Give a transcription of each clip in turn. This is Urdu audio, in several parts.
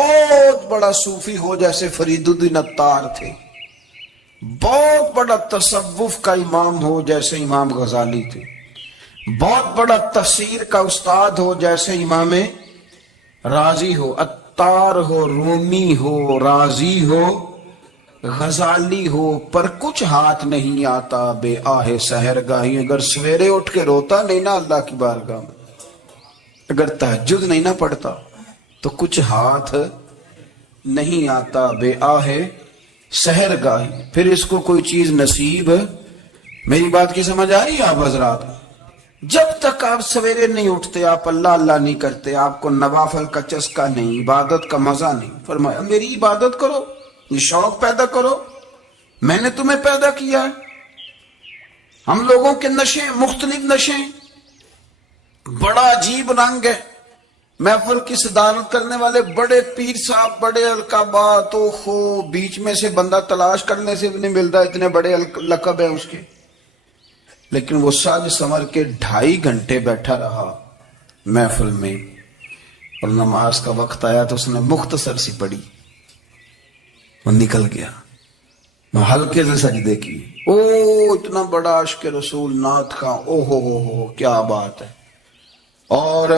بہت بڑا صوفی ہو جیسے فرید الدین عطار تھے، بہت بڑا تصوف کا امام ہو جیسے امام غزالی تھے، بہت بڑا تفسیر کا استاد ہو جیسے امام رازی ہو، عطار ہو، رومی ہو، رازی ہو، غزالی ہو، پر کچھ ہاتھ نہیں آتا بے آہ سحر گاہی۔ اگر سویرے اٹھ کے روتا نہیں نا اللہ کی بارگاہ میں، اگر تہجد نہیں نہ پڑھتا تو کچھ ہاتھ نہیں آتا بے آہ سحر گاہی، پھر اس کو کوئی چیز نصیب۔ میری بات کی سمجھ آ رہی ہے آپ حضرات؟ جب تک آپ سویرے نہیں اٹھتے، آپ اللہ اللہ نہیں کرتے، آپ کو نوافل کا چسکا نہیں، عبادت کا مزہ نہیں، فرمایا میری عبادت کرو، یہ شوق پیدا کرو، میں نے تمہیں پیدا کیا ہے۔ ہم لوگوں کے نشے مختلف نشے، بڑا عجیب رنگ ہے۔ محفل کی صدارت کرنے والے بڑے پیر صاحب، بڑے القابات، اوہو، بیچ میں سے بندہ تلاش کرنے سے بھی نہیں ملتا، اتنے بڑے لقب ہیں اس کے، لیکن وہ ساج سنور کے 2.5 گھنٹے بیٹھا رہا محفل میں، اور نماز کا وقت آیا تو اس نے مختصر سی پڑھی، وہ نکل گیا، وہ ہلکے سے سجدے کی۔ او اتنا بڑا عشق رسول نعت کا، او ہو کیا بات ہے، اور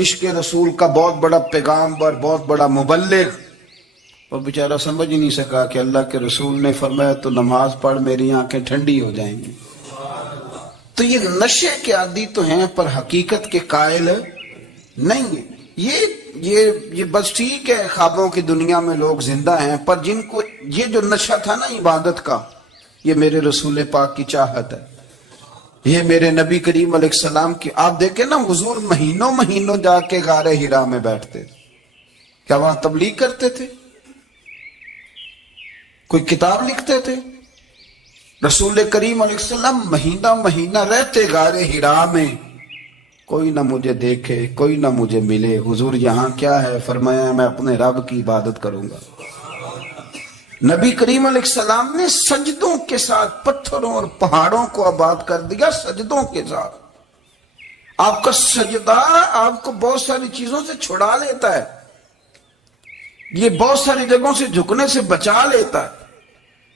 عشق رسول کا بہت بڑا پیغام پر، بہت بڑا مبلغ، وہ بیچارہ سمجھ ہی نہیں سکا کہ اللہ کے رسول نے فرمایا تو نماز پڑھ میری آنکھیں ٹھنڈی ہو جائیں گی۔ تو یہ نشے کے عادی تو ہیں پر حقیقت کے قائل نہیں ہیں۔ یہ بس ٹھیک ہے، خوابوں کی دنیا میں لوگ زندہ ہیں، پر جن کو یہ جو نشہ تھا نا عبادت کا، یہ میرے رسول پاک کی چاہت ہے، یہ میرے نبی کریم علیہ السلام کی۔ آپ دیکھیں نا حضور مہینوں جا کے غار حرا میں بیٹھتے تھے، کیا وہاں تبلیغ کرتے تھے؟ کوئی کتاب لکھتے تھے؟ رسول کریم علیہ السلام مہینہ رہتے غار حرا میں، کوئی نہ مجھے دیکھے، کوئی نہ مجھے ملے، حضور یہاں کیا ہے؟ فرمایا میں اپنے رب کی عبادت کروں گا۔ نبی کریم علیہ السلام نے سجدوں کے ساتھ پتھروں اور پہاڑوں کو آباد کر دیا، سجدوں کے ساتھ۔ آپ کا سجدہ آپ کو بہت ساری چیزوں سے چھڑا لیتا ہے، یہ بہت ساری جگہوں سے جھکنے سے بچا لیتا ہے۔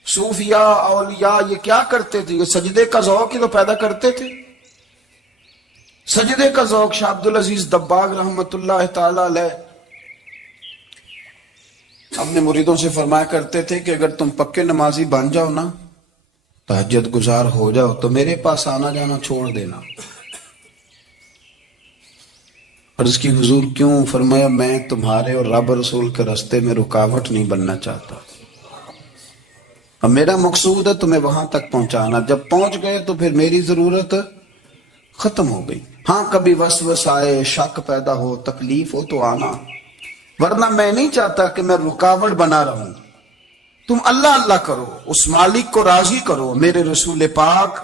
صوفیاء اولیاء یہ کیا کرتے تھے؟ یہ سجدے کا ذوق ہی تو پیدا کرتے تھے، سجدے کا ذوق۔ شاہ عبدالعزیز دباغ رحمت اللہ تعالی علیہ اپنے مریدوں سے فرمایا کرتے تھے کہ اگر تم پکے نمازی بن جاؤ نا، تہجد گزار ہو جاؤ، تو میرے پاس آنا جانا چھوڑ دینا۔ اور اس کی حضور کیوں؟ فرمایا میں تمہارے اور رب رسول کے راستے میں رکاوٹ نہیں بننا چاہتا، اب میرا مقصود ہے تمہیں وہاں تک پہنچانا، جب پہنچ گئے تو پھر میری ضرورت ختم ہو گئی۔ ہاں کبھی وسوس آئے، شک پیدا ہو، تکلیف ہو تو آنا، ورنہ میں نہیں چاہتا کہ میں رکاوٹ بنا رہوں۔ تم اللہ اللہ کرو، اس مالک کو راضی کرو۔ میرے رسول پاک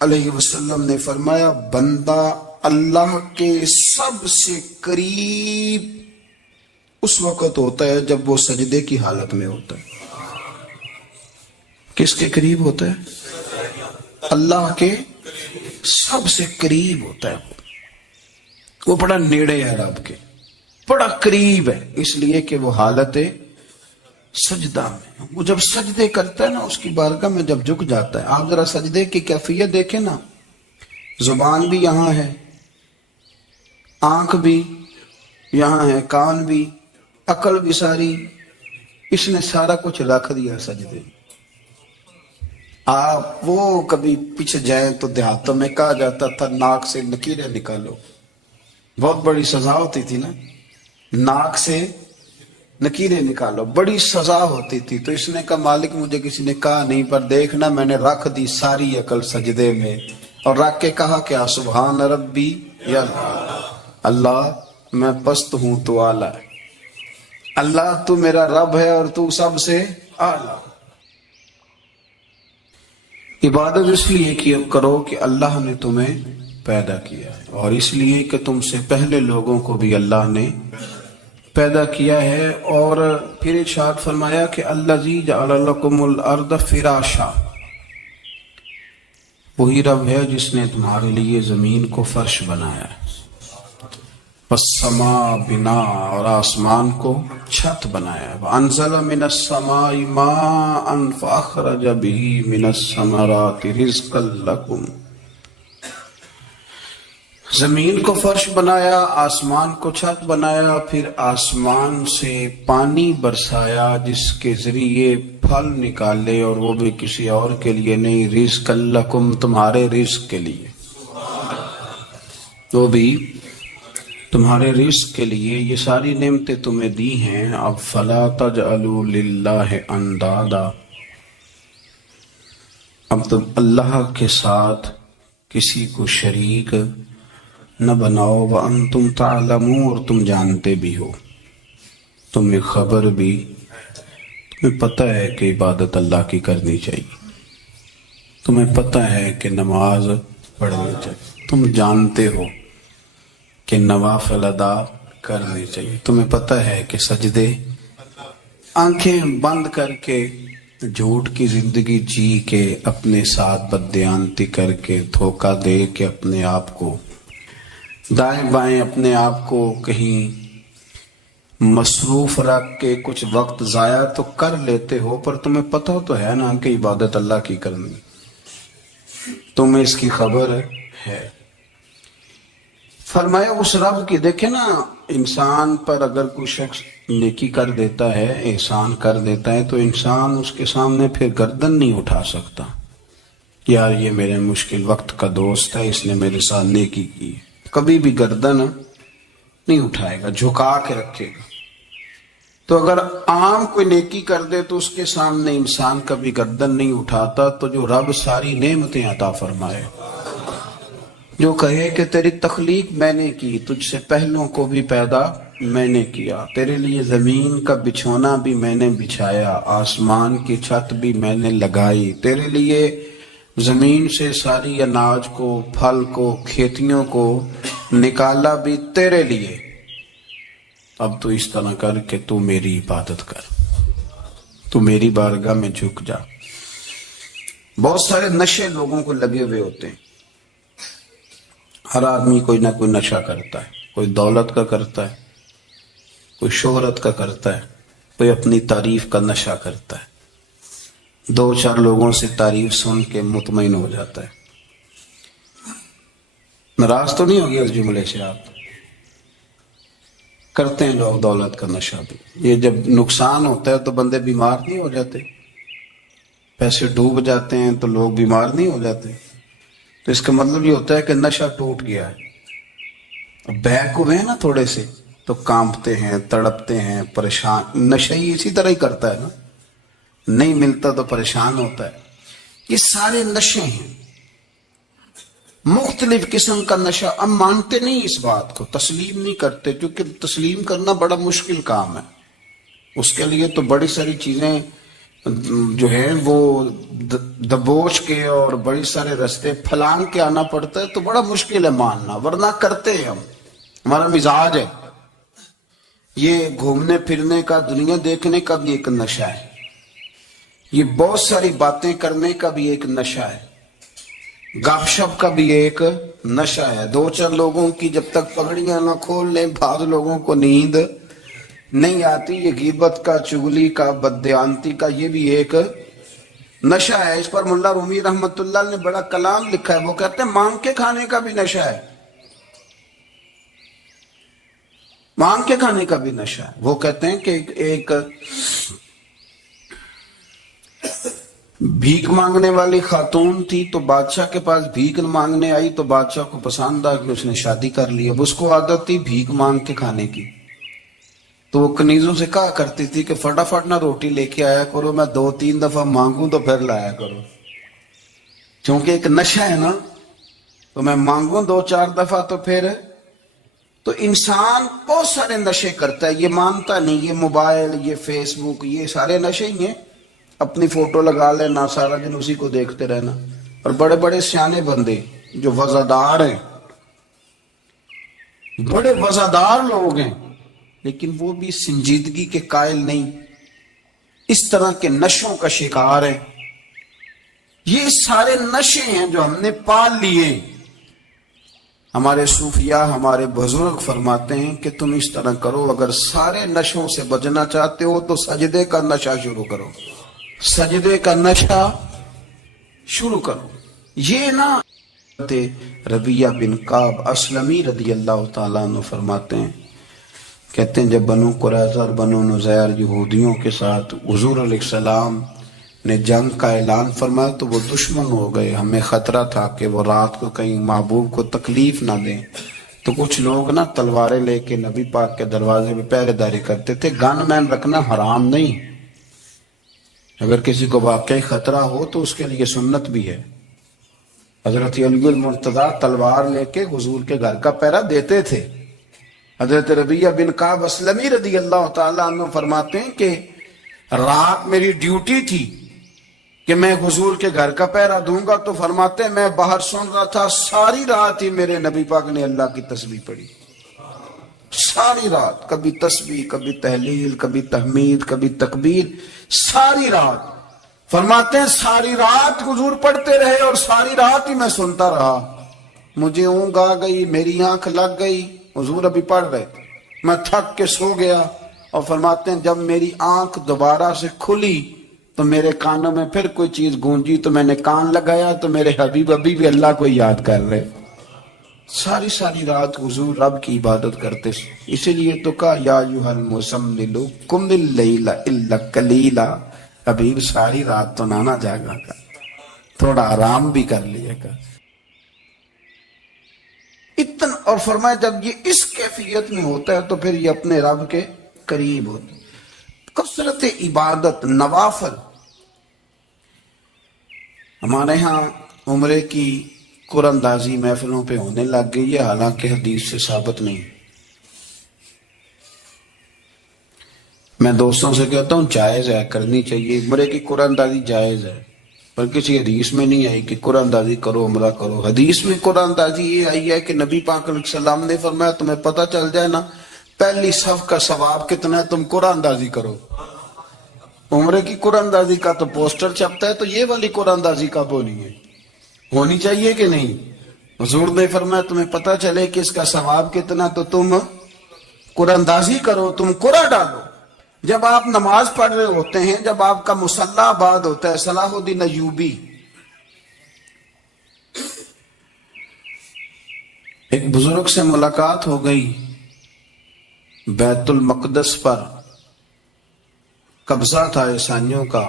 علیہ وسلم نے فرمایا بندہ اللہ کے سب سے قریب اس وقت ہوتا ہے جب وہ سجدے کی حالت میں ہوتا ہے۔ کس کے قریب ہوتا ہے؟ اللہ کے سب سے قریب ہوتا ہے، وہ بڑا نیڑے ہے رب کے، بڑا قریب ہے، اس لیے کہ وہ حالت سجدہ میں، وہ جب سجدے کرتا ہے نا اس کی بارگاہ میں جب جھک جاتا ہے۔ آپ ذرا سجدے کی کیفیت دیکھیں نا، زبان بھی یہاں ہے، آنکھ بھی یہاں ہے، کان بھی، عقل بھی ساری، اس نے سارا کچھ رکھ دیا سجدے۔ آپ وہ کبھی پیچھے جائیں تو دیہاتوں میں کہا جاتا تھا ناک سے لکیریں نکالو، بہت بڑی سزا ہوتی تھی نا، ناک سے لکیریں نکالو، بڑی سزا ہوتی تھی۔ تو اس نے کہا مالک مجھے کسی نے کہا نہیں، پر دیکھنا میں نے رکھ دی ساری عقل سجدے میں، اور رکھ کے کہا کیا؟ سبحان ربی یا اللہ میں پست ہوں تو اعلیٰ ہے، اللہ تو میرا رب ہے اور تو سب سے اعلیٰ۔ عبادت اس لیے کیا کرو کہ اللہ نے تمہیں پیدا کیا ہے، اور اس لیے کہ تم سے پہلے لوگوں کو بھی اللہ نے پیدا کیا ہے۔ اور پھر ارشاد فرمایا کہ الذی جعل لکم الارض فراشا، وہی رب ہے جس نے تمہارے لیے زمین کو فرش بنایا ہے۔ والسماء بنا، اور آسمان کو چھت بنایا. وانزل من السماء ماء فاخرج به من الثمرات رزقا لكم. زمین کو فرش بنایا، آسمان کو چھت بنایا، پھر آسمان سے پانی برسایا جس کے ذریعے پھل نکالے، اور وہ بھی کسی اور کے لیے نہیں، رزقا لکم، تمہارے رزق کے لیے، وہ بھی تمہارے رزق کے لیے. یہ ساری نعمتیں تمہیں دی ہیں. اب فلا تجعلوا للہ اندادا، اب تم اللہ کے ساتھ کسی کو شریک نہ بناؤ. وانتم تعلمون، اور تم جانتے بھی ہو، تمہیں خبر بھی، تمہیں پتہ ہے کہ عبادت اللہ کی کرنی چاہیے، تمہیں پتہ ہے کہ نماز پڑھنی چاہیے، تم جانتے ہو کہ نوافل ادا کرنی چاہیے، تمہیں پتہ ہے کہ سجدے آنکھیں بند کر کے جھوٹ کی زندگی جی کے، اپنے ساتھ بددیانتی کر کے، دھوکہ دے کے، اپنے آپ کو دائیں بائیں، اپنے آپ کو کہیں مصروف رکھ کے کچھ وقت ضائع تو کر لیتے ہو، پر تمہیں پتہ تو ہے نا کہ عبادت اللہ کی کرنی، تمہیں اس کی خبر ہے. فرمایا اس رب کی. دیکھیں نا، انسان پر اگر کوئی شخص نیکی کر دیتا ہے، احسان کر دیتا ہے، تو انسان اس کے سامنے پھر گردن نہیں اٹھا سکتا. یار یہ میرے مشکل وقت کا دوست ہے، اس نے میرے ساتھ نیکی کی، کبھی بھی گردن نہیں اٹھائے گا، جھکا کے رکھے گا. تو اگر عام کوئی نیکی کر دے تو اس کے سامنے انسان کبھی گردن نہیں اٹھاتا، تو جو رب ساری نعمتیں عطا فرمائے، جو کہے کہ تیری تخلیق میں نے کی، تجھ سے پہلوں کو بھی پیدا میں نے کیا، تیرے لیے زمین کا بچھونا بھی میں نے بچھایا، آسمان کی چھت بھی میں نے لگائی، تیرے لیے زمین سے ساری اناج کو، پھل کو، کھیتیوں کو نکالا بھی تیرے لیے. اب تو اس طرح کر کہ تو میری عبادت کر، تو میری بارگاہ میں جھک جا. بہت سارے نشے لوگوں کو لگے ہوئے ہوتے ہیں. ہر آدمی کوئی نہ کوئی نشہ کرتا ہے، کوئی دولت کا کرتا ہے، کوئی شہرت کا کرتا ہے، کوئی اپنی تعریف کا نشہ کرتا ہے. دو چار لوگوں سے تعریف سن کے مطمئن ہو جاتا ہے. ناراض تو نہیں ہو گیا اس جملے سے؟ آپ کرتے ہیں لوگ دولت کا نشہ بھی. یہ جب نقصان ہوتا ہے تو بندے بیمار نہیں ہو جاتے؟ پیسے ڈوب جاتے ہیں تو لوگ بیمار نہیں ہو جاتے؟ تو اس کا مطلب یہ ہوتا ہے کہ نشہ ٹوٹ گیا ہے. اب بیک ہوئے ہیں نا تھوڑے سے تو کانپتے ہیں، تڑپتے ہیں، پریشان. نشہ ہی اسی طرح ہی کرتا ہے نا، نہیں ملتا تو پریشان ہوتا ہے. یہ سارے نشے ہیں، مختلف قسم کا نشہ. اب مانتے نہیں اس بات کو، تسلیم نہیں کرتے، کیونکہ تسلیم کرنا بڑا مشکل کام ہے. اس کے لیے تو بڑی ساری چیزیں جو ہیں وہ دبوچ کے اور بڑی سارے رستے پھلانگ کے آنا پڑتا ہے، تو بڑا مشکل ہے ماننا، ورنہ کرتے ہیں ہم. ہمارا مزاج ہے. یہ گھومنے پھرنے کا، دنیا دیکھنے کا بھی ایک نشہ ہے، یہ بہت ساری باتیں کرنے کا بھی ایک نشہ ہے، گپ شپ کا بھی ایک نشہ ہے. دو چار لوگوں کی جب تک پگڑیاں نہ کھول لیں، بعض لوگوں کو نیند نہیں آتی. یہ غیبت کا، چغلی کا، بددیانتی کا، یہ بھی ایک نشہ ہے. اس پر ملا رومی رحمت اللہ نے بڑا کلام لکھا ہے. وہ کہتے ہیں مانگ کے کھانے کا بھی نشہ ہے، مانگ کے کھانے کا بھی نشہ ہے. وہ کہتے ہیں کہ ایک بھیک مانگنے والی خاتون تھی، تو بادشاہ کے پاس بھیک مانگنے آئی، تو بادشاہ کو پسند آ کہ اس نے شادی کر لی. اب اس کو عادت تھی بھیک مانگ کے کھانے کی، تو وہ کنیزوں سے کہا کرتی تھی کہ فٹافٹ نہ روٹی لے کے آیا کرو، میں 2-3 دفعہ مانگوں تو پھر لایا کرو. چونکہ ایک نشہ ہے نا، تو میں مانگوں 2-4 دفعہ تو پھر. تو انسان بہت سارے نشے کرتا ہے، یہ مانتا نہیں. یہ موبائل، یہ فیس بک، یہ سارے نشے ہی ہیں. اپنی فوٹو لگا لینا، سارا دن اسی کو دیکھتے رہنا. اور بڑے بڑے سیانے بندے جو وزادار ہیں، بڑے وزادار لوگ ہیں، لیکن وہ بھی سنجیدگی کے قائل نہیں، اس طرح کے نشوں کا شکار ہیں. یہ سارے نشے ہیں جو ہم نے پال لیے. ہمارے صوفیاء ہمارے بزرگ فرماتے ہیں کہ تم اس طرح کرو، اگر سارے نشوں سے بچنا چاہتے ہو تو سجدے کا نشہ شروع کرو، سجدے کا نشہ شروع کرو۔ یہ نہ ربیہ بن کعب اسلمی رضی اللہ تعالیٰ عنہ فرماتے ہیں، کہتے ہیں جب بنو قریظہ اور بنو نذیر یہودیوں کے ساتھ حضور علیہ السلام نے جنگ کا اعلان فرمایا تو وہ دشمن ہو گئے، ہمیں خطرہ تھا کہ وہ رات کو کہیں محبوب کو تکلیف نہ دیں، تو کچھ لوگ نا تلواریں لے کے نبی پاک کے دروازے پہ پہرے داری کرتے تھے۔ گن مین رکھنا حرام نہیں، اگر کسی کو واقعی خطرہ ہو تو اس کے لیے سنت بھی ہے۔ حضرت علی المرتضیٰ تلوار لے کے حضور کے گھر کا پہرا دیتے تھے۔ حضرت ربیہ بن کعب اسلمی رضی اللہ تعالیٰ عنہ فرماتے ہیں کہ رات میری ڈیوٹی تھی کہ میں حضور کے گھر کا پہرا دوں گا، تو فرماتے ہیں میں باہر سن رہا تھا، ساری رات ہی میرے نبی پاک نے اللہ کی تسبیح پڑھی، ساری رات، کبھی تسبیح، کبھی تحلیل، کبھی تحمید، کبھی تکبیر، ساری رات۔ فرماتے ہیں ساری رات حضور پڑھتے رہے اور ساری رات ہی میں سنتا رہا، مجھے اونگ آ گئی، میری آنکھ لگ گئی، حضور ابھی پڑھ رہے تھے، میں تھک کے سو گیا۔ اور فرماتے ہیں جب میری آنکھ دوبارہ سے کھلی تو میرے کانوں میں پھر کوئی چیز گونجی، تو میں نے کان لگایا تو میرے حبیب ابھی بھی اللہ کو یاد کر رہے۔ ساری رات حضور رب کی عبادت کرتے، اسی لیے تو کہا یا ایھا المزمل قم اللیل الا قلیلا، حبیب ساری رات تو نہ جاگا کر، تھوڑا آرام بھی کر لیا کر۔ اتنا، اور فرمایا جب یہ اس کیفیت میں ہوتا ہے تو پھر یہ اپنے رب کے قریب ہوتا ہے۔ کثرت عبادت، نوافل۔ ہمارے ہاں عمرے کی قرآن اندازی محفلوں پہ ہونے لگ گئی ہے، حالانکہ حدیث سے ثابت نہیں۔ میں دوستوں سے کہتا ہوں جائز ہے، کرنی چاہیے، عمرے کی قرآن اندازی جائز ہے، پر کسی حدیث میں نہیں آئی کہ قرآن اندازی کرو عمرہ کرو۔ حدیث میں قرآن اندازی یہ آئی ہے کہ نبی پاک علیہ السلام نے فرمایا تمہیں پتہ چل جائے نا پہلی صف کا ثواب کتنا ہے، تم قرآن اندازی کرو۔ عمرے کی قرآن اندازی کا تو پوسٹر چھپتا ہے، تو یہ والی قرآن اندازی کب ہونی ہے؟ ہونی چاہیے کہ نہیں؟ حضور نے فرمایا تمہیں پتہ چلے کہ اس کا ثواب کتنا تو تم قرآن اندازی کرو، تم قرآن ڈالو۔ جب آپ نماز پڑھ رہے ہوتے ہیں، جب آپ کا مصلی آباد ہوتا ہے، صلاح الدین ایوبی ایک بزرگ سے ملاقات ہو گئی، بیت المقدس پر قبضہ تھا عیسائیوں کا،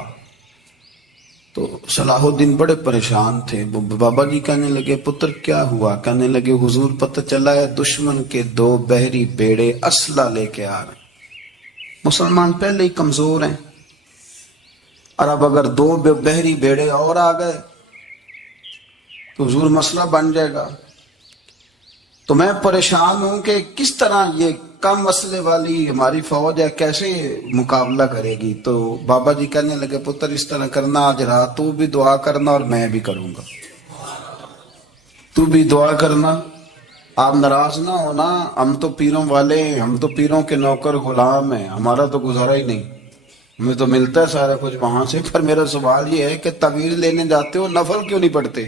تو صلاح الدین بڑے پریشان تھے۔ بابا جی کہنے لگے پتر کیا ہوا؟ کہنے لگے حضور پتہ چلا ہے دشمن کے 2 بحری بیڑے اسلحہ لے کے آ رہے ہیں، مسلمان پہلے ہی کمزور ہیں، اور اب اگر 2 بحری بیڑے اور آ گئے تو حضور مسئلہ بن جائے گا۔ تو میں پریشان ہوں کہ کس طرح یہ کم اسلحے والی ہماری فوج ہے کیسے مقابلہ کرے گی۔ تو بابا جی کہنے لگے پتر اس طرح کرنا، آج رات تو بھی دعا کرنا اور میں بھی کروں گا، تو بھی دعا کرنا، آپ ناراض نہ ہونا، ہم تو پیروں والے ہیں، ہم تو پیروں کے نوکر غلام ہیں، ہمارا تو گزارا ہی نہیں، ہمیں تو ملتا ہے سارا کچھ وہاں سے۔ پر میرا سوال یہ ہے کہ تعویذ لینے جاتے ہو نفل کیوں نہیں پڑھتے؟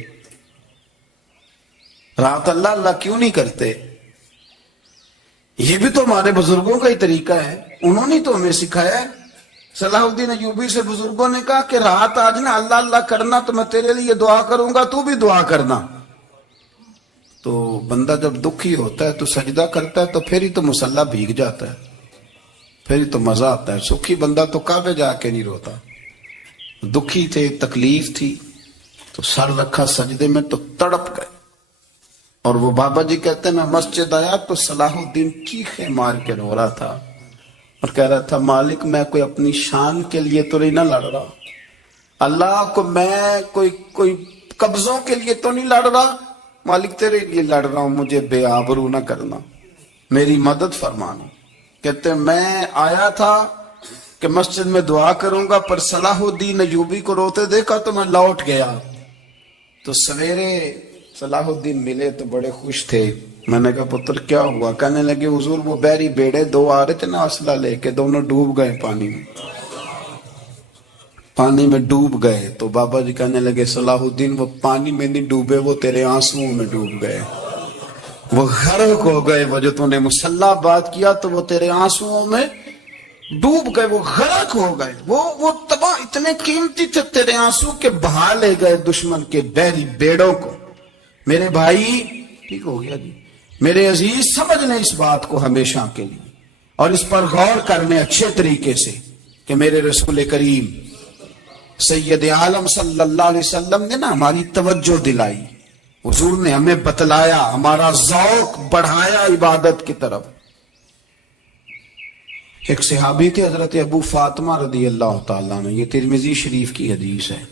رات اللہ اللہ کیوں نہیں کرتے؟ یہ بھی تو ہمارے بزرگوں کا ہی طریقہ ہے، انہوں نے تو ہمیں سکھایا ہے۔ صلاح الدین ایوبی سے بزرگوں نے کہا کہ رات آج نا اللہ اللہ کرنا، تو میں تیرے لیے دعا کروں گا، تو بھی دعا کرنا۔ تو بندہ جب دکھی ہوتا ہے تو سجدہ کرتا ہے، تو پھر ہی تو مصلی بھیگ جاتا ہے، پھر ہی تو مزہ آتا ہے۔ سکھی بندہ تو کعبے جا کے نہیں روتا، دکھی تھے، تکلیف تھی، تو سر رکھا سجدے میں تو تڑپ گئے۔ اور وہ بابا جی کہتے ہیں میں مسجد آیا تو صلاح الدین چیخے مار کے رو رہا تھا اور کہہ رہا تھا مالک میں کوئی اپنی شان کے لیے تو نہیں نہ لڑ رہا، اللہ کو میں کوئی قبضوں کے لیے تو نہیں لڑ رہا، مالک تیرے لیے لڑ رہا ہوں، مجھے بے آبرو نہ کرنا، میری مدد فرمانا۔ کہتے ہیں میں آیا تھا کہ مسجد میں دعا کروں گا، پر صلاح الدین ایوبی کو روتے دیکھا تو میں لوٹ گیا۔ تو سویرے صلاح الدین ملے تو بڑے خوش تھے۔ میں نے کہا پتر کیا ہوا؟ کہنے لگے حضور وہ بحری بیڑے 2 آ رہے تھے نا اسلحہ لے کے، دونوں ڈوب گئے پانی میں ڈوب گئے۔ تو بابا جی کہنے لگے صلاح الدین وہ پانی میں نہیں ڈوبے، وہ تیرے آنسوؤں میں ڈوب گئے۔ وہ غرق ہو گئے، وہ جو تو نے مسلح بات کیا تو وہ تیرے آنسوؤں میں ڈوب گئے، وہ غرق ہو گئے، وہ تباہ، اتنے قیمتی تھے تیرے آنسو کے بہا لے گئے دشمن کے بحری بیڑوں کو۔ میرے بھائی ٹھیک ہو گیا جی، میرے عزیز سمجھ لیں اس بات کو ہمیشہ کے لیے، اور اس پر غور کرنے اچھے طریقے سے کہ میرے رسول کریم سید عالم صلی اللہ علیہ وسلم نے نا ہماری توجہ دلائی، حضور نے ہمیں بتلایا، ہمارا ذوق بڑھایا عبادت کی طرف۔ ایک صحابی تھے حضرت ابو فاطمہ رضی اللہ تعالیٰ عنہ، یہ ترمذی شریف کی حدیث ہے۔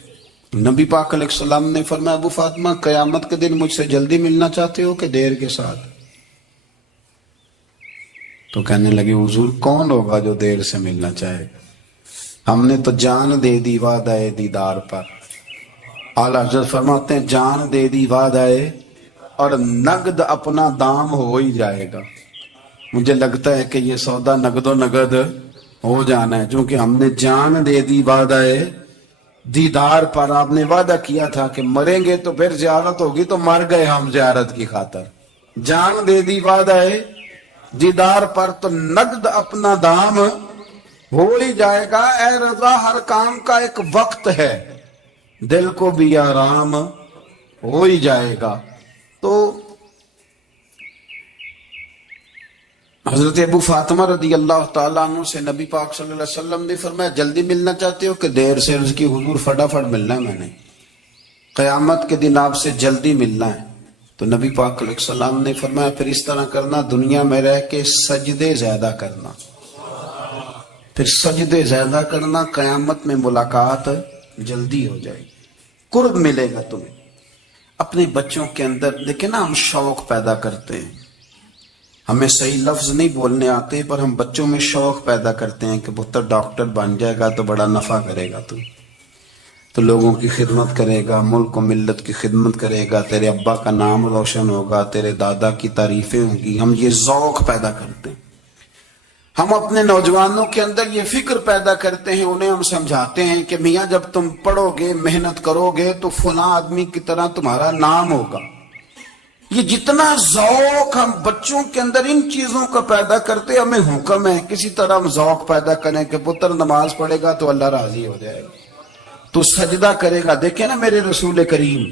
نبی پاک علیہ السلام نے فرمایا ابو فاطمہ قیامت کے دن مجھ سے جلدی ملنا چاہتے ہو کہ دیر کے ساتھ؟ تو کہنے لگے حضور کون ہوگا جو دیر سے ملنا چاہے، ہم نے تو جان دے دی وعدہ دیدار پر۔ اعلیٰ حضرت فرماتے ہیں جان دے دی وعدہ اور نقد اپنا دام ہو ہی جائے گا۔ مجھے لگتا ہے کہ یہ سودا نقد و نقد ہو جانا ہے، چونکہ ہم نے جان دے دی وعدہ دیدار پر۔ آپ نے وعدہ کیا تھا کہ مریں گے تو پھر زیارت ہوگی، تو مر گئے ہم زیارت کی خاطر۔ جان دے دی وعدہ دیدار پر تو نقد اپنا دام ہو ہی جائے گا۔ اے رضا ہر کام کا ایک وقت ہے، دل کو بھی آرام ہو ہی جائے گا۔ تو حضرت ابو فاطمہ رضی اللہ تعالیٰ عنہ سے نبی پاک صلی اللہ علیہ وسلم نے فرمایا جلدی ملنا چاہتے ہو کہ دیر سے؟ عرض کی حضور فٹافٹ ملنا ہے، میں نے قیامت کے دن آپ سے جلدی ملنا ہے۔ تو نبی پاک علیہ السلام نے فرمایا پھر اس طرح کرنا، دنیا میں رہ کے سجدے زیادہ کرنا، پھر سجدے زیادہ کرنا، قیامت میں ملاقات جلدی ہو جائے گی، قرب ملے گا تمہیں۔ اپنے بچوں کے اندر دیکھیں نا، ہم شوق پیدا کرتے ہیں، ہمیں صحیح لفظ نہیں بولنے آتے پر ہم بچوں میں شوق پیدا کرتے ہیں کہ پتر ڈاکٹر بن جائے گا تو بڑا نفع کرے گا، تو لوگوں کی خدمت کرے گا، ملک و ملت کی خدمت کرے گا، تیرے ابا کا نام روشن ہوگا، تیرے دادا کی تعریفیں ہوں گی۔ ہم یہ ذوق پیدا کرتے ہیں، ہم اپنے نوجوانوں کے اندر یہ فکر پیدا کرتے ہیں، انہیں ہم سمجھاتے ہیں کہ میاں جب تم پڑھو گے، محنت کرو گے تو فلاں آدمی کی طرح تمہارا نام ہوگا۔ یہ جتنا ذوق ہم بچوں کے اندر ان چیزوں کا پیدا کرتے، ہمیں حکم ہے کسی طرح ہم ذوق پیدا کریں کہ پتر نماز پڑھے گا تو اللہ راضی ہو جائے گا، تو سجدہ کرے گا۔ دیکھیں نا میرے رسول کریم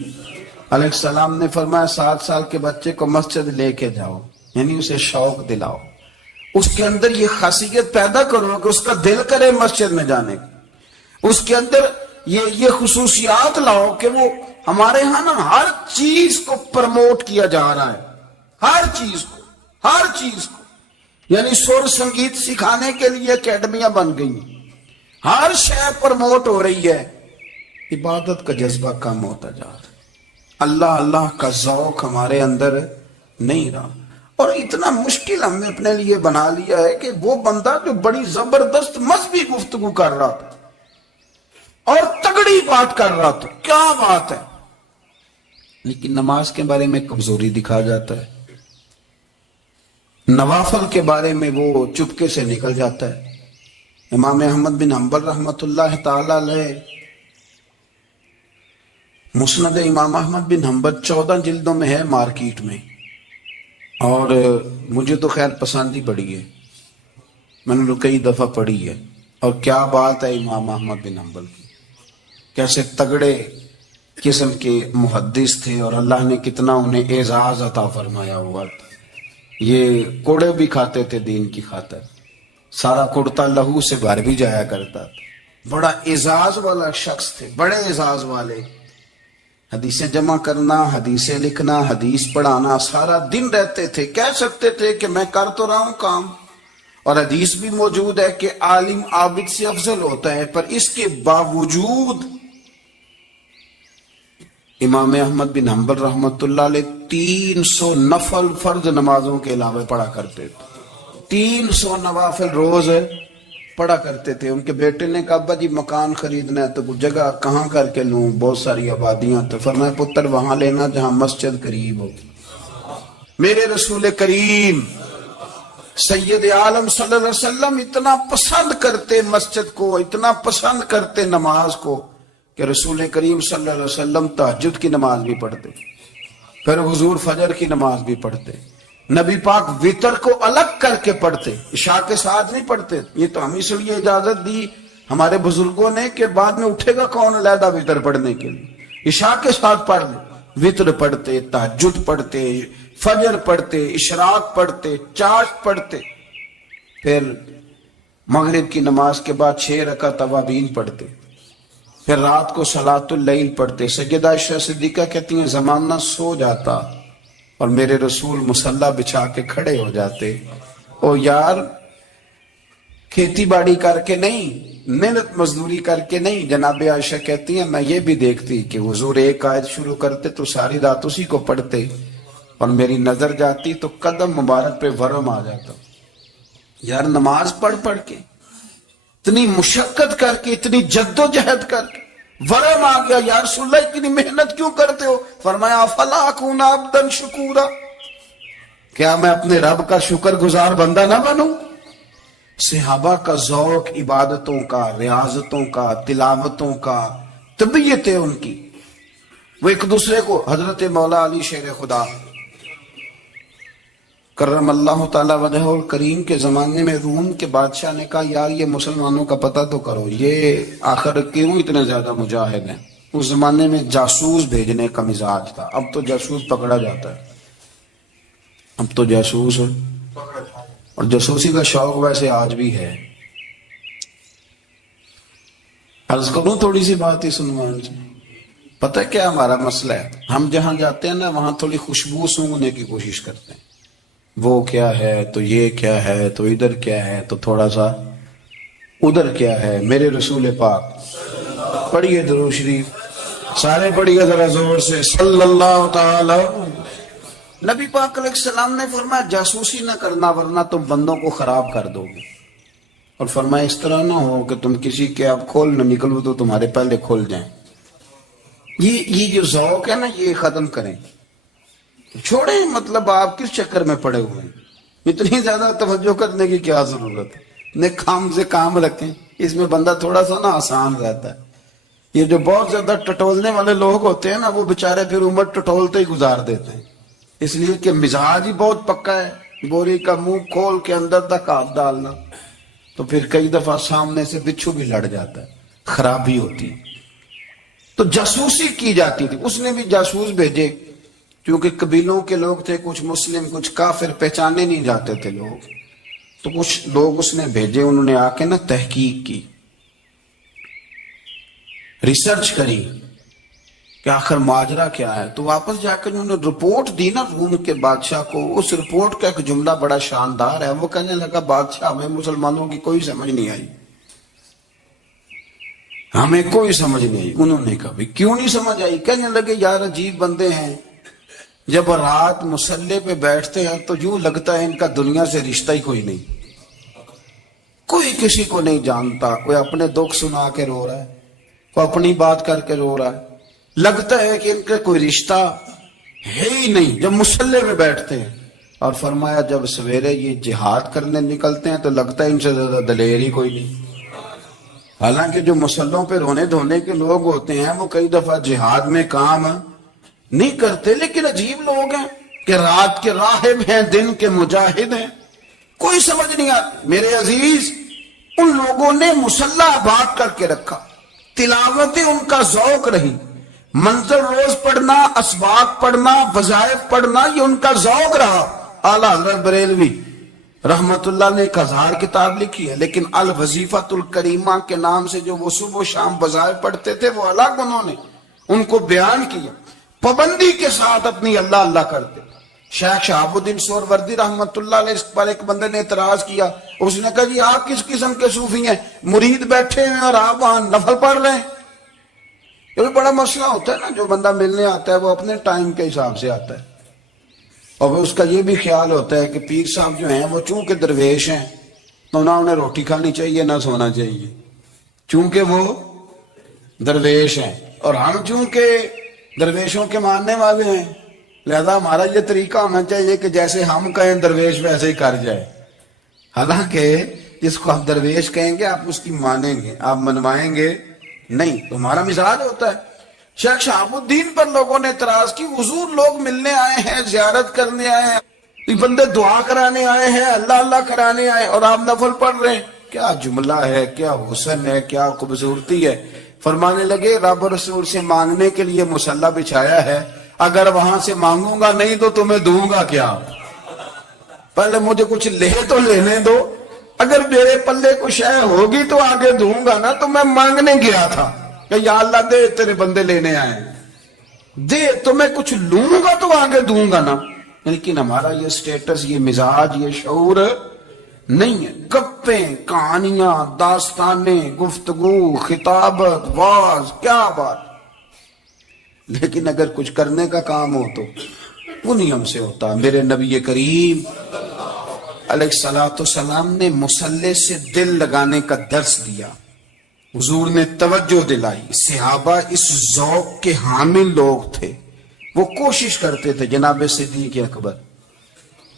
علیہ السلام نے فرمایا 7 سال کے بچے کو مسجد لے کے جاؤ، یعنی اسے شوق دلاؤ، اس کے اندر یہ خاصیت پیدا کرو کہ اس کا دل کرے مسجد میں جانے کا، اس کے اندر یہ خصوصیات لاؤ کہ وہ ہمارے ہاں نا ہر چیز کو پرموٹ کیا جا رہا ہے، ہر چیز کو، یعنی سر سنگیت سکھانے کے لیے اکیڈمیاں بن گئی، ہر شے پرموٹ ہو رہی ہے، عبادت کا جذبہ کم ہوتا جا رہا ہے، اللہ کا ذوق ہمارے اندر نہیں رہا۔ اور اتنا مشکل ہم نے اپنے لیے بنا لیا ہے کہ وہ بندہ جو بڑی زبردست مذہبی گفتگو کر رہا تھا اور تگڑی بات کر رہا تھا، کیا بات ہے، لیکن نماز کے بارے میں کمزوری دکھا جاتا ہے، نوافل کے بارے میں وہ چپکے سے نکل جاتا ہے۔ امام احمد بن حنبل رحمۃ اللہ تعالی علیہ، مسند امام احمد بن حنبل 14 جلدوں میں ہے مارکیٹ میں، اور مجھے تو خیر پسند ہی پڑی ہے، میں نے کئی دفعہ پڑھی ہے۔ اور کیا بات ہے امام احمد بن حنبل کی، کیسے تگڑے قسم کے محدث تھے، اور اللہ نے کتنا انہیں اعزاز عطا فرمایا ہوا تھا۔ یہ کوڑے بھی کھاتے تھے دین کی خاطر، سارا کرتا لہو سے بھر بھی جایا کرتا تھا، بڑا اعزاز والا شخص تھے، بڑے اعزاز والے۔ حدیثیں جمع کرنا، حدیثیں لکھنا، حدیث پڑھانا، سارا دن رہتے تھے، کہہ سکتے تھے کہ میں کر تو رہا ہوں کام، اور حدیث بھی موجود ہے کہ عالم عابد سے افضل ہوتا ہے، پر اس کے باوجود امام احمد بن حنبل رحمۃ اللہ علیہ 300 نفل فرض نمازوں کے علاوہ پڑھا کرتے تھے، 300 نوافل روز پڑھا کرتے تھے۔ ان کے بیٹے نے کہا ابا جی مکان خریدنا ہے تو جگہ کہاں کر کے لوں، بہت ساری آبادیاں، تو فرمایا پتر وہاں لینا جہاں مسجد قریب ہو۔ میرے رسول کریم سید عالم صلی اللہ علیہ وسلم اتنا پسند کرتے مسجد کو، اتنا پسند کرتے نماز کو کہ رسول کریم صلی اللہ علیہ وسلم تہجد کی نماز بھی پڑھتے، پھر حضور فجر کی نماز بھی پڑھتے، نبی پاک وتر کو الگ کر کے پڑھتے، عشاء کے ساتھ نہیں پڑھتے. یہ تو ہم اس لیے اجازت دی ہمارے بزرگوں نے کہ بعد میں اٹھے گا کون علیحدہ وتر پڑھنے کے لیے، عشاء کے ساتھ پڑھ لیں. وتر پڑھتے، تہجد پڑھتے، فجر پڑھتے، اشراق پڑھتے، چاشت پڑھتے، پھر مغرب کی نماز کے بعد 6 رکعت اوابین پڑھتے، پھر رات کو صلاۃ اللیل پڑھتے. سیدہ عائشہ صدیقہ کہتی ہیں زمانہ سو جاتا اور میرے رسول مصلی بچھا کے کھڑے ہو جاتے. او یار کھیتی باڑی کر کے نہیں، محنت مزدوری کر کے نہیں. جناب عائشہ کہتی ہیں میں یہ بھی دیکھتی کہ حضور ایک آیت شروع کرتے تو ساری رات اسی کو پڑھتے، اور میری نظر جاتی تو قدم مبارک پہ ورم آ جاتا. یار نماز پڑھ پڑھ کے، اتنی مشقت کر کے، اتنی جد و جہد کر کے ورم آ گیا. یا رسول اللہ اتنی محنت کیوں کرتے ہو؟ فرمایا افلا اکون عبدا شکورا، کیا میں اپنے رب کا شکر گزار بندہ نہ بنوں؟ صحابہ کا ذوق عبادتوں کا، ریاضتوں کا، تلاوتوں کا، طبیعت ہے ان کی. وہ ایک دوسرے کو، حضرت مولا علی شیر خدا کرم اللہ تعالی وجہہ الکریم کے زمانے میں روم کے بادشاہ نے کہا یار یہ مسلمانوں کا پتہ تو کرو، یہ آخر کیوں اتنے زیادہ مجاہد ہیں. اس زمانے میں جاسوس بھیجنے کا مزاج تھا، اب تو جاسوس پکڑا جاتا ہے، اب تو جاسوس اور جاسوسی کا شوق ویسے آج بھی ہے. عرض کروں تھوڑی سی بات ہی سنوان جی. پتہ کیا ہمارا مسئلہ ہے؟ ہم جہاں جاتے ہیں نا وہاں تھوڑی خوشبو سونگنے کی کوشش کرتے ہیں. وہ کیا ہے تو یہ کیا ہے تو ادھر کیا ہے تو تھوڑا سا ادھر کیا ہے. میرے رسول پاک پڑھیے درود شریف، سارے پڑھیے ذرا زور سے صلی اللہ تعالی. نبی پاک علیہ السلام نے فرمایا جاسوسی نہ کرنا ورنہ تم بندوں کو خراب کر دو گے. اور فرمایا اس طرح نہ ہو کہ تم کسی کے آپ کھول نہ نکلو تو تمہارے پہلے کھول جائیں. یہ جو ذوق ہے نا یہ ختم کریں، چھوڑیں. مطلب آپ کس چکر میں پڑے ہوئے ہیں؟ اتنی زیادہ توجہ کرنے کی کیا ضرورت ہے؟ نیک کام سے کام رکھیں، اس میں بندہ تھوڑا سا نا آسان رہتا ہے. یہ جو بہت زیادہ ٹٹولنے والے لوگ ہوتے ہیں نا وہ بےچارے پھر عمر ٹٹولتے ہی گزار دیتے ہیں، اس لیے کہ مزاج ہی بہت پکا ہے. بوری کا منہ کھول کے اندر تک ہاتھ ڈالنا تو پھر کئی دفعہ سامنے سے بچھو بھی لڑ جاتا ہے، خرابی ہوتی. تو جاسوسی کی جاتی تھی. اس نے بھی جاسوس بھیجے کیونکہ قبیلوں کے لوگ تھے، کچھ مسلم کچھ کافر، پہچانے نہیں جاتے تھے لوگ. تو کچھ لوگ اس نے بھیجے، انہوں نے آ کے نا تحقیق کی، ریسرچ کری کہ آخر ماجرا کیا ہے. تو واپس جا کر انہوں نے رپورٹ دی نا روم کے بادشاہ کو. اس رپورٹ کا ایک جملہ بڑا شاندار ہے. وہ کہنے لگا بادشاہ ہمیں مسلمانوں کی کوئی سمجھ نہیں آئی، ہمیں کوئی سمجھ نہیں آئی. انہوں نے کہا کیوں نہیں سمجھ آئی؟ کہنے لگے یار عجیب بندے ہیں، جب رات مصلی پہ بیٹھتے ہیں تو یوں لگتا ہے ان کا دنیا سے رشتہ ہی کوئی نہیں، کوئی کسی کو نہیں جانتا. کوئی اپنے دکھ سنا کے رو رہا ہے، کوئی اپنی بات کر کے رو رہا ہے، لگتا ہے کہ ان کا کوئی رشتہ ہے ہی نہیں جب مصلی پہ بیٹھتے ہیں. اور فرمایا جب سویرے یہ جہاد کرنے نکلتے ہیں تو لگتا ہے ان سے زیادہ دلیر ہی کوئی نہیں. حالانکہ جو مسلوں پہ رونے دھونے کے لوگ ہوتے ہیں وہ کئی دفعہ جہاد میں کام نہیں کرتے، لیکن عجیب لوگ ہیں کہ رات کے راہب ہیں، دن کے مجاہد ہیں، کوئی سمجھ نہیں آتی. میرے عزیز ان لوگوں نے مصلی آباد کر کے رکھا، تلاوتیں ان کا ذوق رہی، منظر روز پڑھنا، اسباق پڑھنا، وظائف پڑھنا، یہ ان کا ذوق رہا. اعلیٰ حضرت بریلوی رحمت اللہ نے 1000 کتاب لکھی ہے، لیکن الوظیفۃ الکریمہ کے نام سے جو وہ صبح و شام وظائف پڑھتے تھے وہ الگ انہوں نے ان کو بیان کیا، پابندی کے ساتھ اپنی اللہ اللہ کرتے. شیخ شہاب الدین سہروردی رحمت اللہ علیہ اس پر ایک بندے نے اعتراض کیا. اس نے کہا جی آپ کس قسم کے صوفی ہیں، مرید بیٹھے ہیں اور آپ وہاں نفل پڑھ رہے ہیں؟ یہ بھی بڑا مسئلہ ہوتا ہے نا. جو بندہ ملنے آتا ہے وہ اپنے ٹائم کے حساب سے آتا ہے، اور اس کا یہ بھی خیال ہوتا ہے کہ پیر صاحب جو ہیں وہ چونکہ درویش ہیں تو نہ انہیں روٹی کھانی چاہیے نہ سونا چاہیے، چونکہ وہ درویش ہیں، اور ہم چونکہ درویشوں کے ماننے والے ہیں لہذا ہمارا یہ طریقہ ہونا چاہیے کہ جیسے ہم کہیں درویش ویسے ہی کر جائے. حالانکہ جس کو آپ درویش کہیں گے آپ اس کی مانیں گے، آپ منوائیں گے نہیں، تو ہمارا مزاج ہوتا ہے. شیخ شہاب الدین پر لوگوں نے اعتراض کی، حضور لوگ ملنے آئے ہیں، زیارت کرنے آئے ہیں، یہ بندے دعا کرانے آئے ہیں، اللہ اللہ کرانے آئے، اور آپ نفل پڑھ رہے ہیں. کیا جملہ ہے، کیا حسن ہے، کیا خوبصورتی ہے. فرمانے لگے رب رسول سے مانگنے کے لیے مصلی بچھایا ہے، اگر وہاں سے مانگوں گا نہیں تو تمہیں دوں گا کیا؟ پہلے مجھے کچھ لے تو لینے دو، اگر میرے پلے کچھ ہے ہوگی تو آگے دوں گا نا. تو میں مانگنے گیا تھا کہ یا اللہ دے، تیرے بندے لینے آئے دے، تو میں کچھ لوں گا تو آگے دوں گا نا. لیکن ہمارا یہ سٹیٹس، یہ مزاج، یہ شعور نہیں ہے. گپیں، کہانیاں، داستانیں، گفتگو، خطابت، واز، کیا بات. لیکن اگر کچھ کرنے کا کام ہو تو وہ نہیں ہم سے ہوتا. میرے نبی کریم علیہ السلام نے مصلی سے دل لگانے کا درس دیا. حضور نے توجہ دلائی. صحابہ اس ذوق کے حامل لوگ تھے، وہ کوشش کرتے تھے. جناب صدیق اکبر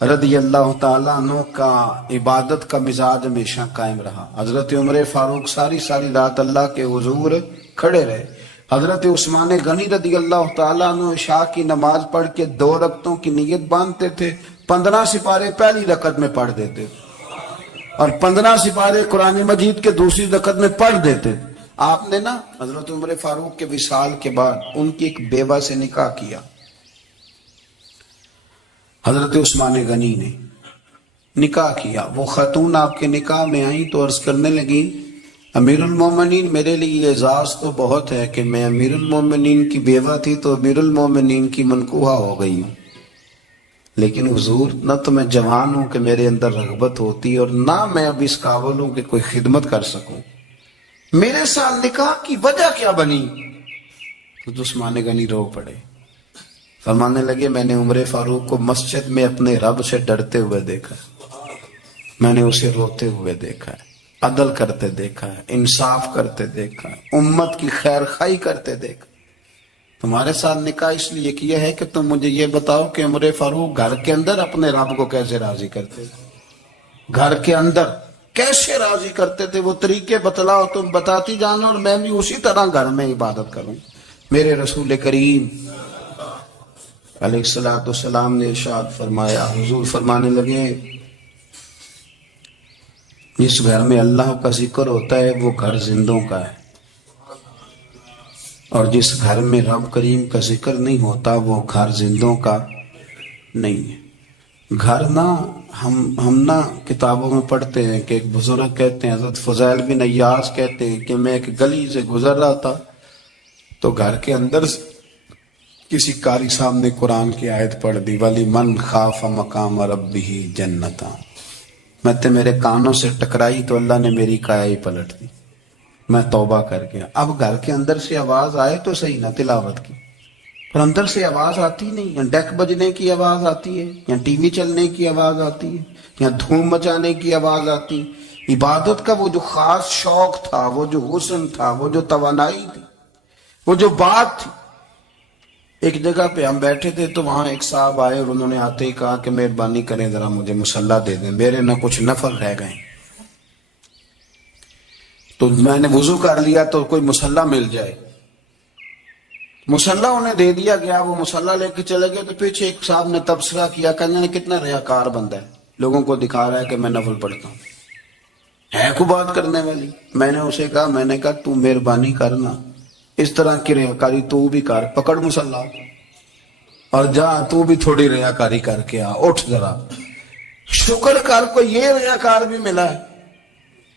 رضی اللہ تعالیٰ عنہ کا عبادت کا مزاج ہمیشہ قائم رہا. حضرت عمر فاروق ساری رات اللہ کے حضور کھڑے رہے. حضرت عثمان غنی رضی اللہ تعالیٰ عنہ عشاء کی نماز پڑھ کے 2 رکعتوں کی نیت باندھتے تھے. 15 سپارے پہلی رکعت میں پڑھ دیتے اور 15 سپارے قرآن مجید کے دوسری رکعت میں پڑھ دیتے. آپ نے نا حضرت عمر فاروق کے وصال کے بعد ان کی ایک بیوہ سے نکاح کیا. حضرت عثمان غنی نے نکاح کیا. وہ خاتون آپ کے نکاح میں آئیں تو عرض کرنے لگی، امیر المومنین میرے لیے اعزاز تو بہت ہے کہ میں امیر المومنین کی بیوہ تھی تو امیر المومنین کی منکوحہ ہو گئی ہوں، لیکن حضور نہ تو میں جوان ہوں کہ میرے اندر رغبت ہوتی اور نہ میں اب اس قابل ہوں کہ کوئی خدمت کر سکوں. میرے ساتھ نکاح کی وجہ کیا بنی؟ تو عثمان غنی رو پڑے. فرمانے لگے میں نے عمر فاروق کو مسجد میں اپنے رب سے ڈرتے ہوئے دیکھا، میں نے اسے روتے ہوئے دیکھا ہے، عدل کرتے دیکھا ہے، انصاف کرتے دیکھا ہے، امت کی خیر خواہی کرتے دیکھا. تمہارے ساتھ نکاح اس لیے کیا ہے کہ تم مجھے یہ بتاؤ کہ عمر فاروق گھر کے اندر اپنے رب کو کیسے راضی کرتے تھے، گھر کے اندر کیسے راضی کرتے تھے. وہ طریقے بتلاؤ، تم بتاتی جانا اور میں بھی اسی طرح گھر میں عبادت کروں. میرے رسول کریم علیہ السلام نے ارشاد فرمایا، حضور فرمانے لگے جس گھر میں اللہ کا ذکر ہوتا ہے وہ گھر زندوں کا ہے، اور جس گھر میں رب کریم کا ذکر نہیں ہوتا وہ گھر زندوں کا نہیں ہے. گھر نا ہم نا کتابوں میں پڑھتے ہیں کہ ایک بزرگ کہتے ہیں، حضرت فضیل بن عیاض کہتے ہیں کہ میں ایک گلی سے گزر رہا تھا تو گھر کے اندر کسی قاری صاحب نے قرآن کی آیت پڑھ دی، وَلِمَنْ خَافَ مَقَامَ رَبِّهِ جَنَّتَانِ. میں تے میرے کانوں سے ٹکرائی تو اللہ نے میری کایا ہی پلٹ دی، میں توبہ کر گیا. اب گھر کے اندر سے آواز آئے تو صحیح نہ تلاوت کی، پر اندر سے آواز آتی نہیں. یا ڈیک بجنے کی آواز آتی ہے، یا ٹی وی چلنے کی آواز آتی ہے، یا دھوم مچانے کی آواز آتی. عبادت کا وہ جو خاص شوق تھا، وہ جو حسن تھا، وہ جو توانائی تھی، وہ جو بات تھی. ایک جگہ پہ ہم بیٹھے تھے تو وہاں ایک صاحب آئے اور انہوں نے آتے ہی کہا کہ مہربانی کریں ذرا مجھے مصلی دے دیں، میرے نہ کچھ نفل رہ گئے. تو میں نے وضو کر لیا تو کوئی مصلی مل جائے. مصلی انہیں دے دیا گیا، وہ مصلی لے کے چلے گئے. تو پیچھے ایک صاحب نے تبصرہ کیا، کہنے نے کتنا ریاکار بندہ ہے، لوگوں کو دکھا رہا ہے کہ میں نفل پڑھتا ہوں، ہے کو بات کرنے والی. میں نے اسے کہا، میں نے کہا تو مہربانی کرنا اس طرح کی ریاکاری تو بھی کر، پکڑ مصلی اور جا تو بھی تھوڑی ریاکاری کر کے آ، اٹھ ذرا شکر کر. کوئی یہ ریاکار بھی ملا ہے،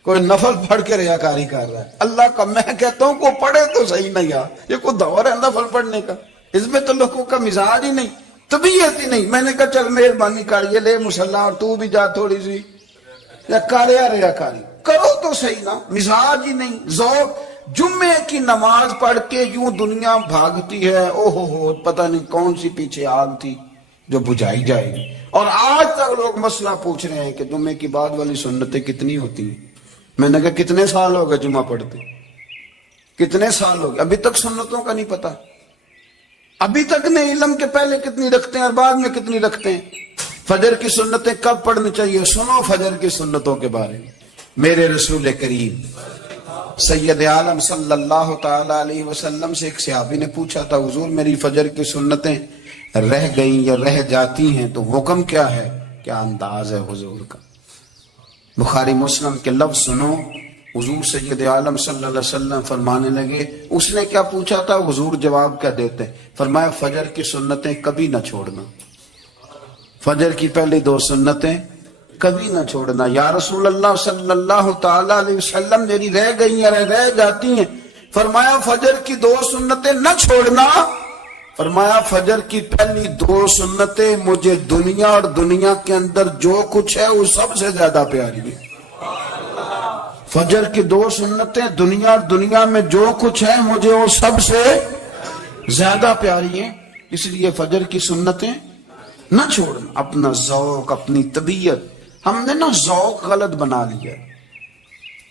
کوئی نفل پڑھ کے ریاکاری کر رہا ہے. اللہ کا میں کہتا ہوں کو پڑھے تو صحیح نہیں. یہ کوئی دور ہے نفل پڑھنے کا؟ اس میں تو لوگوں کا مزاج ہی نہیں، طبیعت ہی نہیں. میں نے کہا چل مہربانی کر، یہ لے مصلی اور تو بھی جا تھوڑی سی یا کر یا ریاکاری کرو تو صحیح نا. مزاج ہی نہیں، ذوق. جمعے کی نماز پڑھ کے یوں دنیا بھاگتی ہے، او ہو پتہ نہیں کون سی پیچھے آگ تھی جو بجھائی جائے گی. اور آج تک لوگ مسئلہ پوچھ رہے ہیں کہ جمعے کی بعد والی سنتیں کتنی ہوتی ہیں. میں نے کہا کتنے سال ہو گئے جمعہ پڑھتے، کتنے سال ہو گئے، ابھی تک سنتوں کا نہیں پتا. ابھی تک نہیں علم کے پہلے کتنی رکھتے ہیں اور بعد میں کتنی رکھتے ہیں. فجر کی سنتیں کب پڑھنی چاہیے، سنو فجر کی سنتوں کے بارے میں. میرے رسول کریم سید عالم صلی اللہ تعالی علیہ وسلم سے ایک صحابی نے پوچھا تھا، حضور میری فجر کی سنتیں رہ گئیں یا رہ جاتی ہیں تو حکم کیا ہے؟ کیا انداز ہے حضور کا۔ بخاری مسلم کے لفظ سنو، حضور سید عالم صلی اللہ علیہ وسلم فرمانے لگے، اس نے کیا پوچھا تھا، حضور جواب کیا دیتے؟ فرمایا فجر کی سنتیں کبھی نہ چھوڑنا، فجر کی پہلی 2 سنتیں کبھی نہ چھوڑنا۔ یا رسول اللہ صلی اللہ تعالی علیہ وسلم میری رہ گئی یا رہ جاتی ہیں، فرمایا فجر کی 2 سنتیں نہ چھوڑنا، فرمایا فجر کی پہلی 2 سنتیں مجھے دنیا اور دنیا کے اندر جو کچھ ہے وہ سب سے زیادہ پیاری ہے۔ فجر کی 2 سنتیں دنیا اور دنیا میں جو کچھ ہے مجھے وہ سب سے زیادہ پیاری ہیں، اس لیے فجر کی سنتیں نہ چھوڑنا۔ اپنا ذوق، اپنی طبیعت، ہم نے نا ذوق غلط بنا لیا۔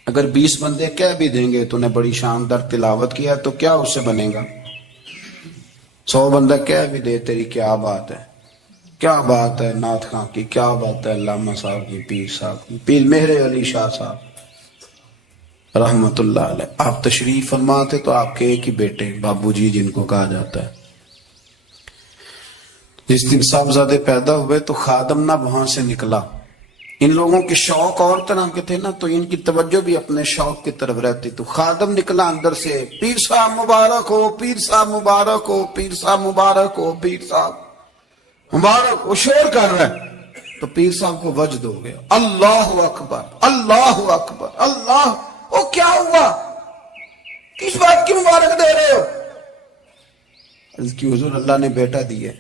اگر 20 بندے کہہ بھی دیں گے تو نے بڑی شاندار تلاوت کیا تو کیا اس سے بنے گا؟ 100 بندہ کہہ بھی دے تیری کیا بات ہے، کیا بات ہے نعت خاں کی، کیا بات ہے علامہ صاحب کی، پیر صاحب کی، پیر مہر علی شاہ صاحب رحمت اللہ علیہ۔ آپ تشریف فرماتے تو آپ کے ایک ہی بیٹے بابو جی جن کو کہا جاتا ہے، جس دن صاحبزادے پیدا ہوئے تو خادم نہ وہاں سے نکلا۔ ان لوگوں کے شوق اور طرح کے تھے نا، تو ان کی توجہ بھی اپنے شوق کی طرف رہتی، تو خادم نکلا اندر سے، پیر صاحب مبارک ہو، پیر صاحب مبارک ہو، پیر صاحب مبارک ہو، پیر صاحب مبارک ہو، شور کر رہا ہے۔ تو پیر صاحب کو وجد ہو گیا، اللہ اکبر اللہ اکبر اللہ، وہ کیا ہوا، کس بات کی مبارک دے رہے ہو؟ عرض کی حضور اللہ نے بیٹا دیا۔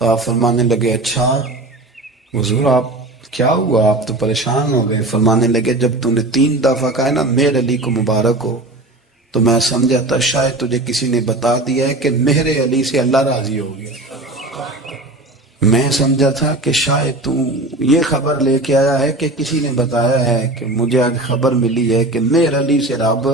تو آپ فرمانے لگے اچھا حضور آپ کیا ہوا، آپ تو پریشان ہو گئے۔ فرمانے لگے جب تو نے 3 دفعہ کہا نا مہر علی کو مبارک ہو، تو میں سمجھا تھا شاید تجھے کسی نے بتا دیا ہے کہ مہر علی سے اللہ راضی ہو گیا۔ میں سمجھا تھا کہ شاید تو یہ خبر لے کے آیا ہے کہ کسی نے بتایا ہے کہ مجھے آج خبر ملی ہے کہ مہر علی سے رب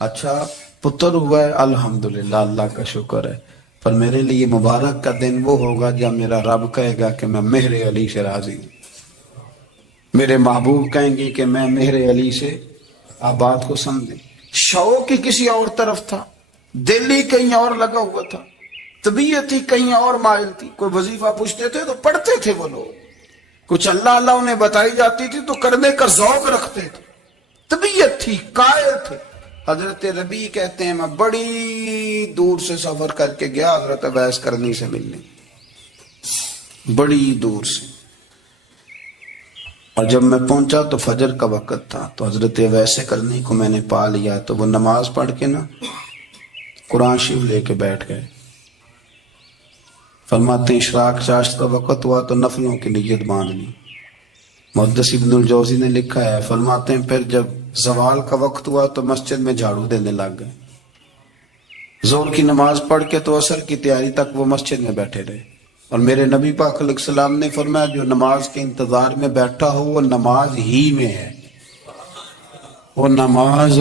اچھا پتر ہوا ہے، الحمدللہ اللہ کا شکر ہے، پر میرے لیے مبارک کا دن وہ ہوگا جب میرا رب کہے گا کہ میں مہر علی سے راضی ہوں، میرے محبوب کہیں گے کہ میں مہر علی سے، آپ بات کو سمجھیں۔ شوق ہی کسی اور طرف تھا، دل ہی کہیں اور لگا ہوا تھا، طبیعت ہی کہیں اور مائل تھی۔ کوئی وظیفہ پوچھتے تھے تو پڑھتے تھے وہ لوگ، کچھ اللہ اللہ انہیں بتائی جاتی تھی تو کرنے کا ذوق رکھتے تھے، طبیعت تھی، قائل تھے۔ حضرت ربیع کہتے ہیں میں بڑی دور سے سفر کر کے گیا حضرت اویس کرنی سے ملنے، بڑی دور سے، اور جب میں پہنچا تو فجر کا وقت تھا، تو حضرت اویس کرنی کو میں نے پا لیا، تو وہ نماز پڑھ کے نا قرآن شریف لے کے بیٹھ گئے۔ فرماتے ہیں اشراق چاشت کا وقت ہوا تو نفلوں کی نیت باندھ لی۔ محدث ابن الجوزی نے لکھا ہے، فرماتے ہیں پھر جب زوال کا وقت ہوا تو مسجد میں جھاڑو دینے لگ گئے، ظہر کی نماز پڑھ کے تو عصر کی تیاری تک وہ مسجد میں بیٹھے رہے۔ اور میرے نبی پاک علیہ السلام نے فرمایا جو نماز کے انتظار میں بیٹھا ہو وہ نماز ہی میں ہے، وہ نماز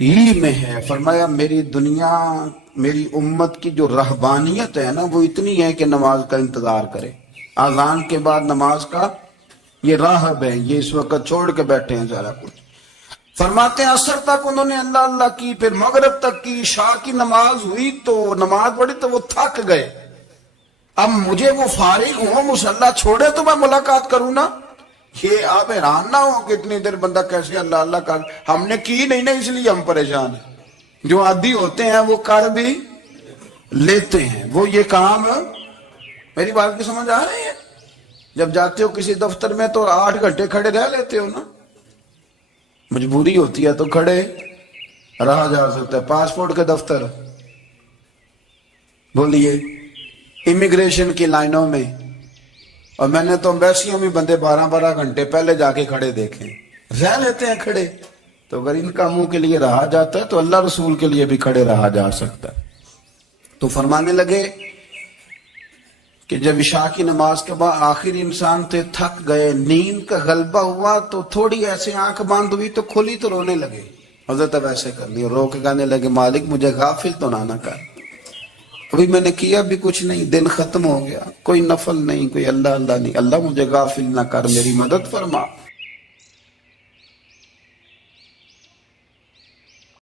ہی میں ہے۔ فرمایا میری دنیا، میری امت کی جو رہبانیت ہے نا وہ اتنی ہے کہ نماز کا انتظار کرے، اذان کے بعد نماز کا یہ راہب ہے، یہ اس وقت چھوڑ کے بیٹھے ہیں سارا کچھ۔ فرماتے ہیں عصر تک انہوں نے اللہ اللہ کی، پھر مغرب تک کی، عشاء کی نماز ہوئی تو نماز پڑھی تو وہ تھک گئے، اب مجھے وہ فارغ ہوں مصلی چھوڑے تو میں ملاقات کروں نا۔ یہ آپ حیران نہ ہو کہ اتنی دیر بندہ کیسے اللہ اللہ کر، ہم نے کی نہیں نا اس لیے ہم پریشان ہیں، جو عادی ہوتے ہیں وہ کر بھی لیتے ہیں، وہ یہ کام، میری بات کی سمجھ آ رہی ہے؟ جب جاتے ہو کسی دفتر میں تو 8 گھنٹے کھڑے رہ لیتے ہو نا، مجبوری ہوتی ہے تو کھڑے رہا جا سکتا ہے۔ پاسپورٹ کے دفتر بولیے، امیگریشن کی لائنوں میں، اور میں نے تو امبیسیوں میں بندے 12 گھنٹے پہلے جا کے کھڑے دیکھے، رہ لیتے ہیں کھڑے۔ تو اگر ان کاموں کے لیے رہا جاتا ہے تو اللہ رسول کے لیے بھی کھڑے رہا جا سکتا ہے۔ تو فرمانے لگے کہ جب عشاء کی نماز کے بعد آخر انسان تھے، تھک گئے، نیند کا غلبہ ہوا تو تھوڑی ایسے آنکھ بند ہوئی تو کھلی تو رونے لگے۔ حضرت اب ایسے کر دی، رو کے کہنے لگے مالک مجھے غافل تو نہ کر، ابھی میں نے کیا بھی کچھ نہیں، دن ختم ہو گیا، کوئی نفل نہیں، کوئی اللہ اللہ نہیں، اللہ مجھے غافل نہ کر، میری مدد فرما۔